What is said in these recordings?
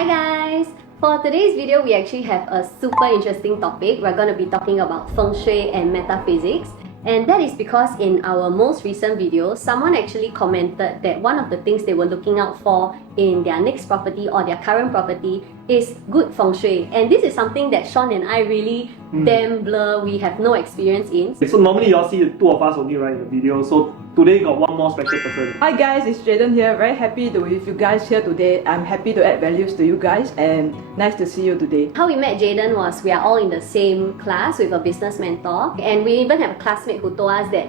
Hi guys! For today's video, we actually have a super interesting topic. We're going to be talking about Feng Shui and Metaphysics. And that is because in our most recent video, someone actually commented that one of the things they were looking out for in their next property or their current property is good Feng Shui. And this is something that Sean and I really damn blur, we have no experience in. So normally you all see the two of us only, right, in the video. So today got one more special person. Hi guys, it's Jaden here. Very happy to be with you guys here today. I'm happy to add values to you guys and nice to see you today. How we met Jaden was we are all in the same class with a business mentor, and we even have a classmate who told us that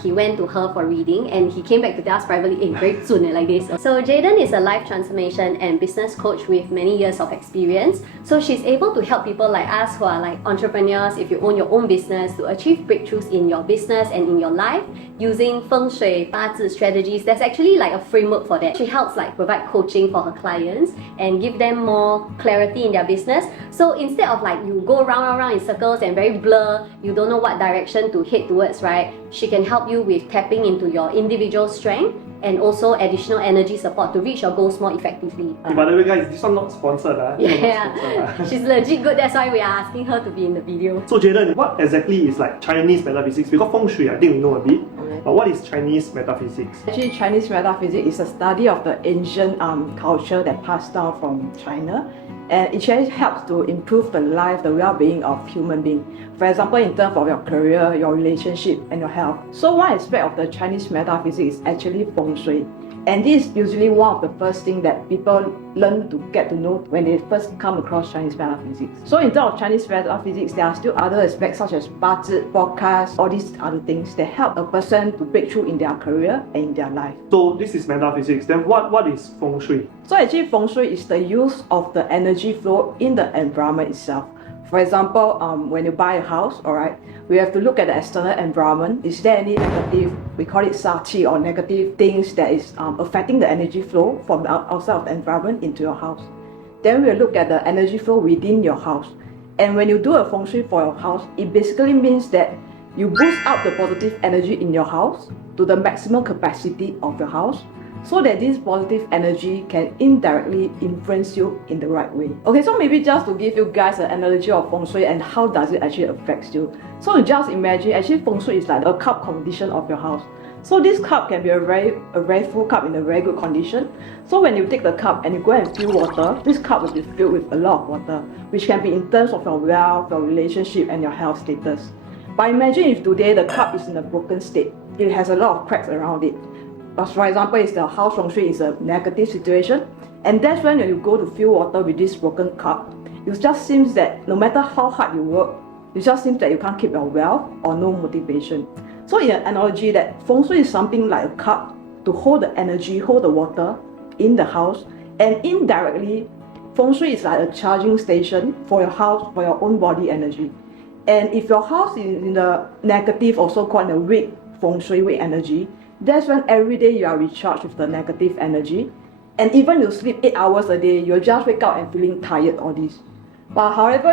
he went to her for reading and he came back to tell us privately, hey, very soon like this. So Jaden is a life transformation and business coach with many years of experience. So she's able to help people like us who are like entrepreneurs, if you own your own business, to achieve breakthroughs in your business and in your life using Feng Shui, 八字 strategies. There's actually like a framework for that. She helps like provide coaching for her clients and give them more clarity in their business. So instead of like you go round in circles and very blur, you don't know what direction to head towards, right? She can help you with tapping into your individual strength and also additional energy support to reach your goals more effectively. By the way guys, this one not sponsored. Yeah, she's legit good, that's why we are asking her to be in the video. So Jaden, what exactly is like Chinese metaphysics? Because Feng Shui, I think we know a bit. But what is Chinese metaphysics? Actually, Chinese metaphysics is a study of the ancient culture that passed down from China. And it actually helps to improve the life, the well-being of human beings. For example, in terms of your career, your relationship, and your health. So one aspect of the Chinese metaphysics is actually Feng Shui. And this is usually one of the first things that people learn to get to know when they first come across Chinese metaphysics. So in terms of Chinese metaphysics, there are still other aspects such as 八字, forecast, all these other things that help a person to break through in their career and in their life. So this is metaphysics. Then what is Feng Shui? So actually Feng Shui is the use of the energy flow in the environment itself. For example, when you buy a house, alright, we have to look at the external environment. Is there any negative, we call it sachi, or negative things that is affecting the energy flow from the outside of the environment into your house? Then we'll look at the energy flow within your house. And when you do a Feng Shui for your house, it basically means that you boost up the positive energy in your house to the maximum capacity of your house, so that this positive energy can indirectly influence you in the right way. Okay, so maybe just to give you guys an analogy of Feng Shui and how does it actually affect you. So just imagine, actually Feng Shui is like a cup condition of your house. So this cup can be a very full cup in a very good condition. So when you take the cup and you go and fill water, this cup will be filled with a lot of water, which can be in terms of your wealth, your relationship, and your health status. But imagine if today the cup is in a broken state. It has a lot of cracks around it. But for example, if the house Feng Shui is a negative situation, and that's when you go to fill water with this broken cup, it just seems that no matter how hard you work, it just seems that you can't keep your wealth or no motivation. So in an analogy that Feng Shui is something like a cup to hold the energy, hold the water in the house, and indirectly, Feng Shui is like a charging station for your house, for your own body energy. And if your house is in the negative, also called the weak Feng Shui, weak energy, that's when every day you are recharged with the negative energy. And even you sleep 8 hours a day, you'll just wake up and feeling tired, all this. But however,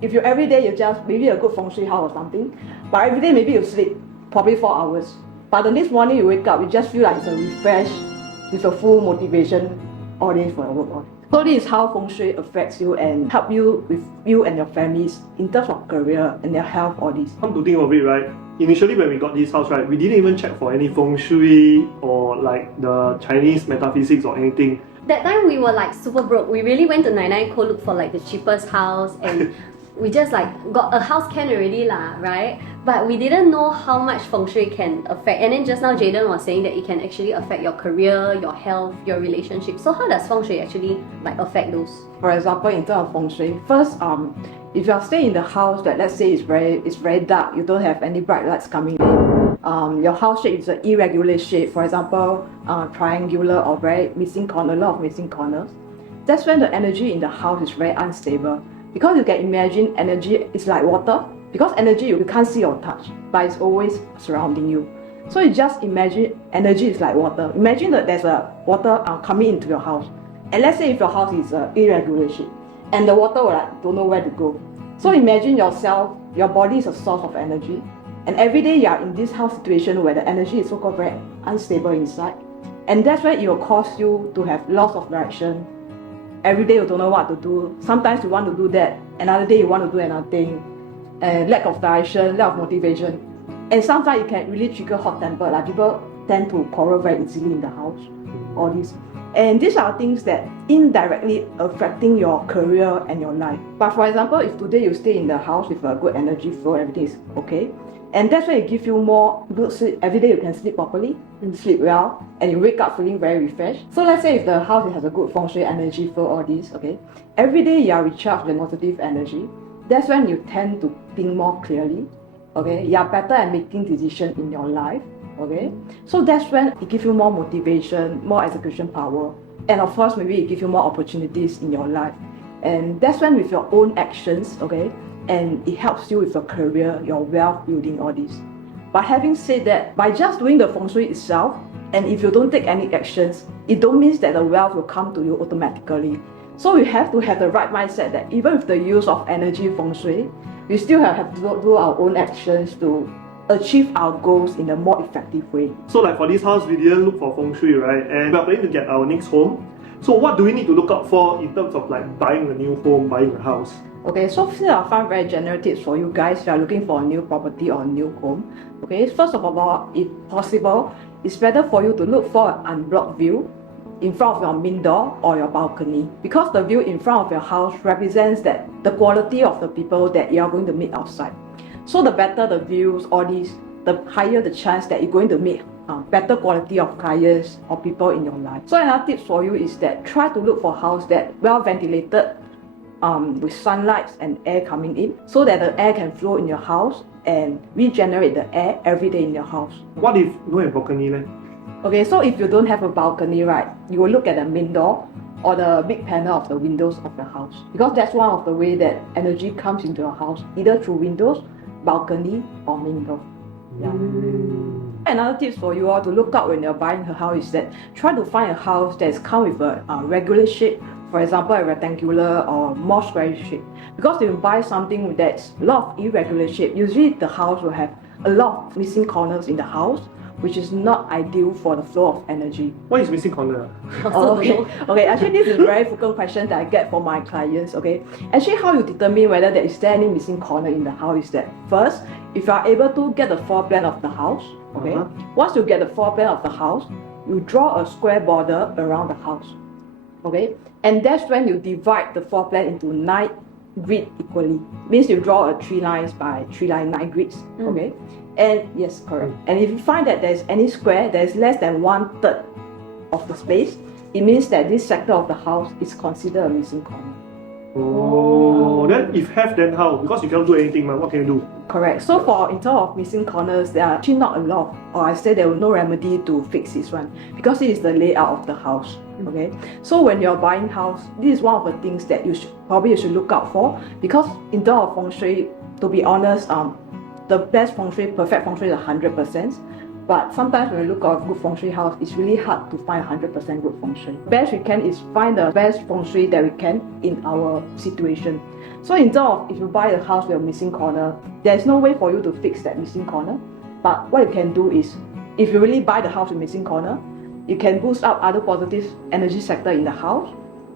if you every day you just, maybe a good Feng Shui house or something, but every day maybe you sleep probably 4 hours. But the next morning you wake up, you just feel like it's a refresh, with a full motivation all day for your work. So this is how Feng Shui affects you and help you with you and your families in terms of career and their health, all this. Come to think of it, right? Initially when we got this house, right, we didn't even check for any Feng Shui or like the Chinese metaphysics or anything. That time we were like super broke. We really went to 99 Co look for like the cheapest house, and we just like got a house can already lah, right? But we didn't know how much Feng Shui can affect. And then just now Jaden was saying that it can actually affect your career, your health, your relationship. So how does Feng Shui actually like affect those? For example, in terms of Feng Shui, first, if you are staying in the house that, let's say, it's very dark, you don't have any bright lights coming in, your house shape is an irregular shape, for example, triangular or very missing corner, a lot of missing corners, that's when the energy in the house is very unstable. Because you can imagine energy is like water, because energy you can't see or touch, but it's always surrounding you. So you just imagine energy is like water. Imagine that there's a water coming into your house. And let's say if your house is irregular shape, and the water will like don't know where to go. So imagine yourself, your body is a source of energy, and every day you are in this house situation where the energy is so-called very unstable inside, and that's why it will cause you to have loss of direction, every day you don't know what to do. Sometimes you want to do that, another day you want to do another thing, and lack of direction, lack of motivation. And sometimes it can really trigger hot temper, like people tend to quarrel very easily in the house, all this. And these are things that indirectly affecting your career and your life. But for example, if today you stay in the house with a good energy flow, everything is okay, and that's why it gives you more good sleep. Every day you can sleep properly, sleep well, and you wake up feeling very refreshed. So let's say if the house has a good Feng Shui energy flow, all this, okay, every day you are recharged with positive energy. That's when you tend to think more clearly, okay, you are better at making decisions in your life, okay. So that's when it gives you more motivation, more execution power, and of course maybe it gives you more opportunities in your life. And that's when with your own actions, okay, and it helps you with your career, your wealth building, all this. But having said that, by just doing the Feng Shui itself, and if you don't take any actions, it don't mean that the wealth will come to you automatically. So we have to have the right mindset that even with the use of energy Feng Shui, we still have to do our own actions to achieve our goals in a more effective way. So like for this house, we didn't look for Feng Shui, right? And we are planning to get our next home. So what do we need to look out for in terms of like buying a new home, buying a house? Okay, so here are 5 very general tips for you guys who are looking for a new property or a new home. Okay, first of all, if possible, it's better for you to look for an unblocked view in front of your main door or your balcony, because the view in front of your house represents that the quality of the people that you are going to meet outside. So the better the views, all these, the higher the chance that you're going to meet better quality of clients or people in your life. So another tip for you is that try to look for a house that well ventilated, with sunlight and air coming in, so that the air can flow in your house and regenerate the air every day in your house. What if no have balcony then? Okay, so if you don't have a balcony, right, you will look at the main door or the big panel of the windows of your house, because that's one of the way that energy comes into your house, either through windows, balcony, or main door. Yeah. Another tip for you all to look out when you're buying a house is that try to find a house that's come with a regular shape, for example a rectangular or more square shape. Because if you buy something that's a lot of irregular shape, usually the house will have a lot of missing corners in the house, which is not ideal for the flow of energy. What is missing corner? Okay, actually this is a very frequent question that I get from my clients, okay. Actually how you determine whether there is any missing corner in the house is that first, if you are able to get the floor plan of the house, okay, once you get the floor plan of the house, you draw a square border around the house, okay, and that's when you divide the floor plan into 9 grid equally. Means you draw a 3 lines by 3 line 9 grids, okay. And yes, correct. And if you find that there's any square that is less than 1/3 of the space, it means that this sector of the house is considered a missing corner. Oh, then if have, then how? Because you cannot do anything, man. What can you do? Correct. So for in terms of missing corners, there are actually not a lot, or I say there is no remedy to fix this one, because it is the layout of the house. Okay. So when you're buying house, this is one of the things that you should look out for, because in terms of Feng Shui, to be honest, the best Feng Shui, perfect Feng Shui is 100%. But sometimes when we look at a good Feng Shui house, it's really hard to find 100% good Feng Shui. Best we can is find the best Feng Shui that we can in our situation. So in terms of if you buy a house with a missing corner, there's no way for you to fix that missing corner. But what you can do is, if you really buy the house with missing corner, you can boost up other positive energy sector in the house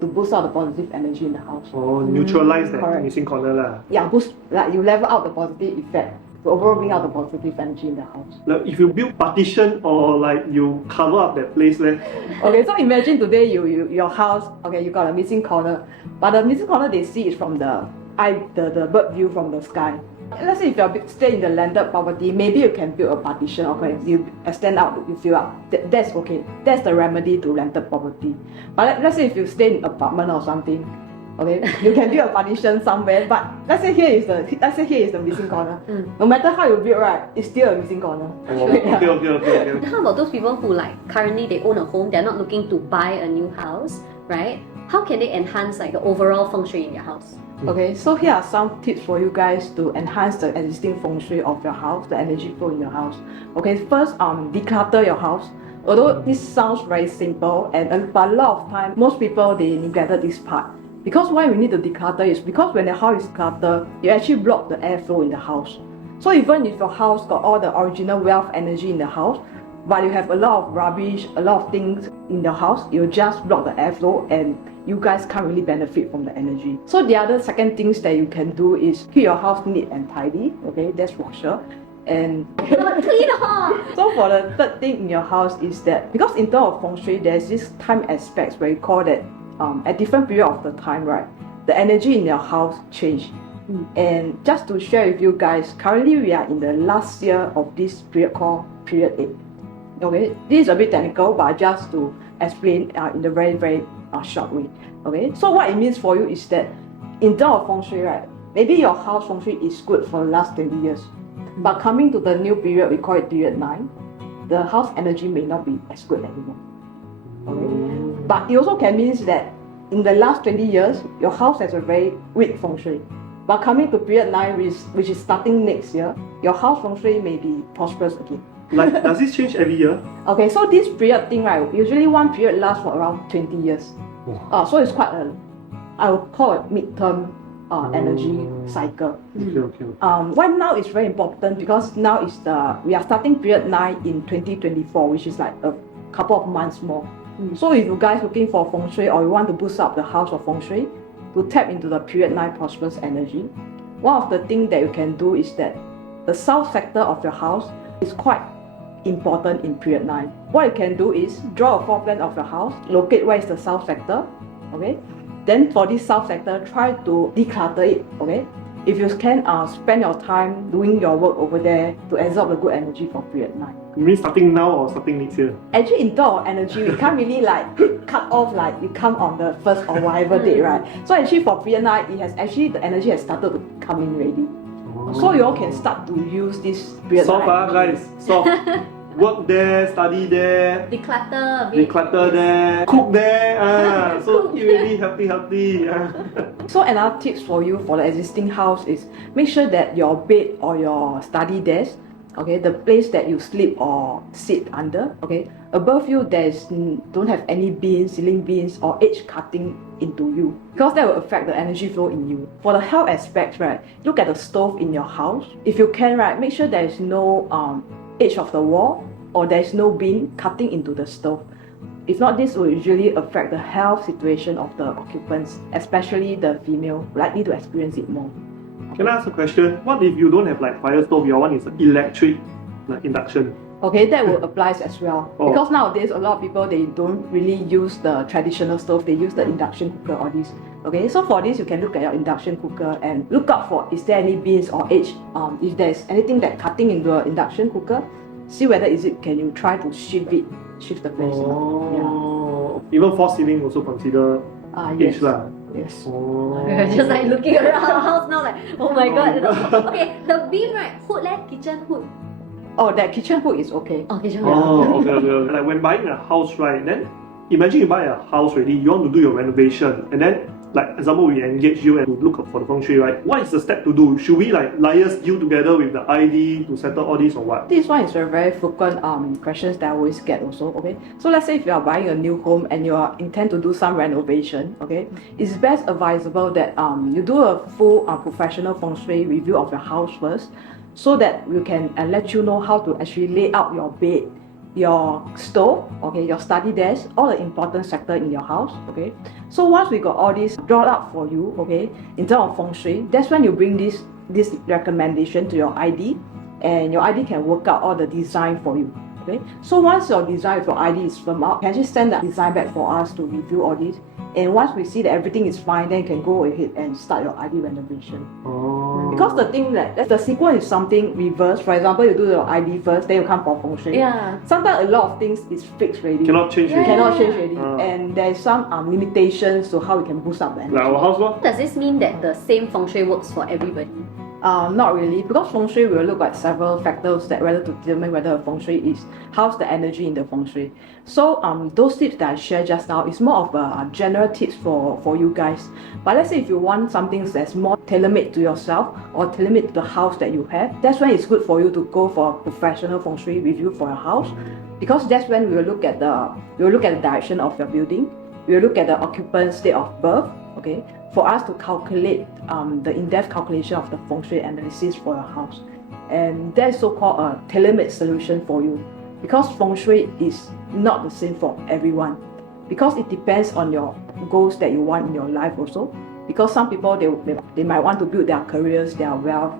to boost out the positive energy in the house. Or neutralize that Correct. missing corner lah. Yeah, boost, like you level out the positive effect to overall bring out the positive energy in the house. Like if you build partition or like you cover up that place then. Okay, so imagine today your house, okay, you got a missing corner, but the missing corner they see is from the bird view from the sky. Let's say if you stay in the landed property, maybe you can build a partition, okay, you extend out, you fill up, that's okay. That's the remedy to landed property. But let's say if you stay in an apartment or something, okay, you can build a partition somewhere, but let's say here is the missing corner. No matter how you build, right, it's still a missing corner. Oh, okay. How about those people who like currently they own a home, they're not looking to buy a new house, right? How can they enhance like the overall Feng Shui in their house? Okay, so here are some tips for you guys to enhance the existing Feng Shui of your house, the energy flow in your house. Okay, first, declutter your house. Although this sounds very simple, but a lot of time, most people they neglected this part. Because why we need to declutter is because when the house is cluttered, you actually block the airflow in the house. So even if your house got all the original wealth energy in the house, but you have a lot of rubbish, a lot of things in your house, you'll just block the airflow and you guys can't really benefit from the energy. So the other second things that you can do is keep your house neat and tidy, okay, that's for sure. And Clean up. so for the third thing in your house is that, because in terms of Feng Shui, there's this time aspects where you call that at different period of the time, right, the energy in your house change. And just to share with you guys, currently we are in the last year of this period called period 8. Okay, this is a bit technical, but just to explain in a very short way. Okay, so what it means for you is that in terms of Feng Shui, right, maybe your house Feng Shui is good for the last 20 years, but coming to the new period, we call it period 9, the house energy may not be as good anymore. Okay, but it also can mean that in the last 20 years, your house has a very weak Feng Shui. But coming to period 9, which is starting next year, your house Feng Shui may be prosperous again. Like, does this change every year? Okay, so this period thing, right, usually one period lasts for around 20 years. So it's quite I would call it mid-term energy cycle. Okay. Why now is very important, because now is we are starting period 9 in 2024, which is like a couple of months more. So if you guys looking for Feng Shui or you want to boost up the house of Feng Shui to tap into the period 9 prosperous energy, one of the things that you can do is that the south sector of your house is quite important in period 9. What you can do is draw a floor plan of your house, locate where is the south sector, okay? Then for this south sector, try to declutter it, okay? If you can, spend your time doing your work over there to absorb the good energy for period 9. You mean starting now or starting next year? Actually, in terms of energy, we can't really like cut off like you come on the first or whatever date, right? So actually for period 9, the energy has started to come in already. So you all can start to use this period 9. Soft, guys. Soft. Work there, study there, Declutter a bit. declutter there, cook there. So eat really healthy. So another tips for you for the existing house is make sure that your bed or your study desk, okay, the place that you sleep or sit under, okay, above you don't have any beams, ceiling beams or edge cutting into you, because that will affect the energy flow in you. For the health aspects, right, look at the stove in your house. If you can, right, make sure there is no edge of the wall or there is no beam cutting into the stove. If not, this will usually affect the health situation of the occupants, especially the female, likely to experience it more. Can I ask a question? What if you don't have like fire stove, your one is electric, like induction? Okay, that will apply as well. Oh. Because nowadays a lot of people, they don't really use the traditional stove, they use the induction cooker or this. Okay, so for this you can look at your induction cooker and look out for is there any beams or edge. If there's anything that cutting into your induction cooker, see whether can you try to shift the place. Even false ceiling also consider edge lah. Yes. Just like looking around our house now, like, oh my god. Okay, the beam, right? Hood, kitchen hood. Oh, that kitchen hood is okay. Oh, kitchen hood. Okay. Like when buying a house, right? Then imagine you buy a house already, you want to do your renovation, and then like example we engage you and look for the Feng Shui, right? What is the step to do? Should we like liaise you together with the ID to settle all this or what? This one is a very frequent questions that I always get also, okay? So let's say if you are buying a new home and you intend to do some renovation, okay? It's best advisable that you do a full professional Feng Shui review of your house first, so that we can let you know how to actually lay out your bed, your stove, okay, your study desk, all the important sector in your house, okay. So once we got all this drawn up for you, okay, in terms of Feng Shui, that's when you bring this recommendation to your ID, and your ID can work out all the design for you, okay. So once your design with your ID is firm out, you can just send that design back for us to review all this. And once we see that everything is fine, then you can go ahead and start your ID renovation. Because the thing that the sequence is something reverse. For example, you do your ID first, then you come for Feng Shui. Yeah. Sometimes a lot of things is fixed already. Cannot change You already. cannot change already. And there's some limitations to how we can boost up the energy. Like our house, what? Does this mean that the same Feng Shui works for everybody? Not really, because Feng Shui will look at several factors that whether to determine whether a Feng Shui is how's the energy in the Feng Shui. So those tips that I shared just now is more of a general tips for you guys. But let's say if you want something that's more tailor-made to yourself or tailor-made to the house that you have, that's when it's good for you to go for a professional Feng Shui review for your house, because that's when we will look at the direction of your building, we will look at the occupant's date of birth, okay, for us to calculate the in-depth calculation of the Feng Shui analysis for your house. And that is so-called a tailor-made solution for you. because Feng Shui is not the same for everyone. Because it depends on your goals that you want in your life also. Because some people, they might want to build their careers, their wealth.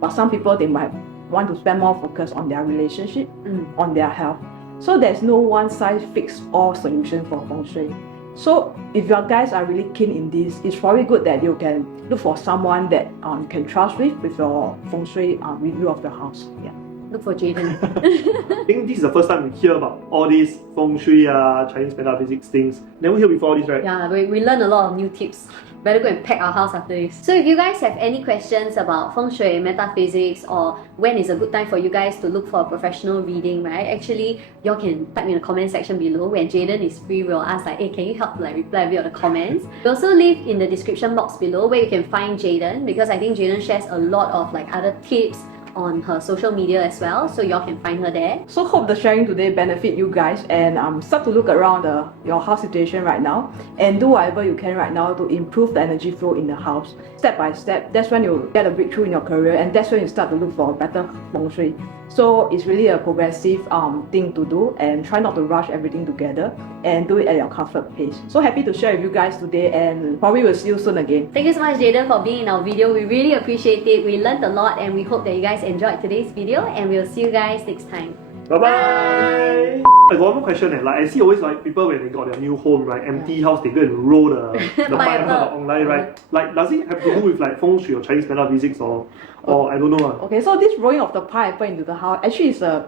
But some people, they might want to spend more focus on their relationship, on their health. So there's no one size fits all solution for Feng Shui. So if your guys are really keen in this, it's probably good that you can look for someone that you can trust with your Feng Shui review of the house. Yeah. Look for Jaden. I think this is the first time we hear about all these Feng Shui, Chinese metaphysics things. Never hear before this, right? Yeah, we learn a lot of new tips. Better go and pack our house after this. So if you guys have any questions about Feng Shui, metaphysics, or when is a good time for you guys to look for a professional reading, right? Actually, y'all can type in the comment section below. When Jaden is free, we'll ask like, hey, can you help reply a bit of the comments? We also leave in the description box below where you can find Jaden, because I think Jaden shares a lot of other tips on her social media as well, so y'all can find her there. So hope the sharing today benefit you guys, and start to look around your house situation right now and do whatever you can right now to improve the energy flow in the house. Step by step, that's when you get a breakthrough in your career, and that's when you start to look for a better Feng Shui. So it's really a progressive thing to do, and try not to rush everything together and do it at your comfort pace. So happy to share with you guys today, and probably will see you soon again. Thank you so much, Jaden, for being in our video. We really appreciate it. We learned a lot, and we hope that you guys enjoyed today's video, and we'll see you guys next time. Bye-bye! I got one more question. I see always people when they got their new home, right, empty house, they go and roll the pineapple online, right? Does it have to do with Feng Shui or Chinese metaphysics or I don't know. Okay, so this rolling of the pineapple into the house actually is a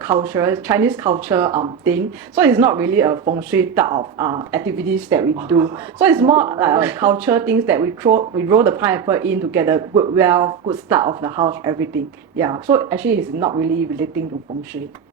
Chinese culture thing. So it's not really a Feng Shui type of activities that we do. So it's more like a culture things that we roll the pineapple in to get a good wealth, good start of the house, everything. Yeah. So actually it's not really relating to Feng Shui.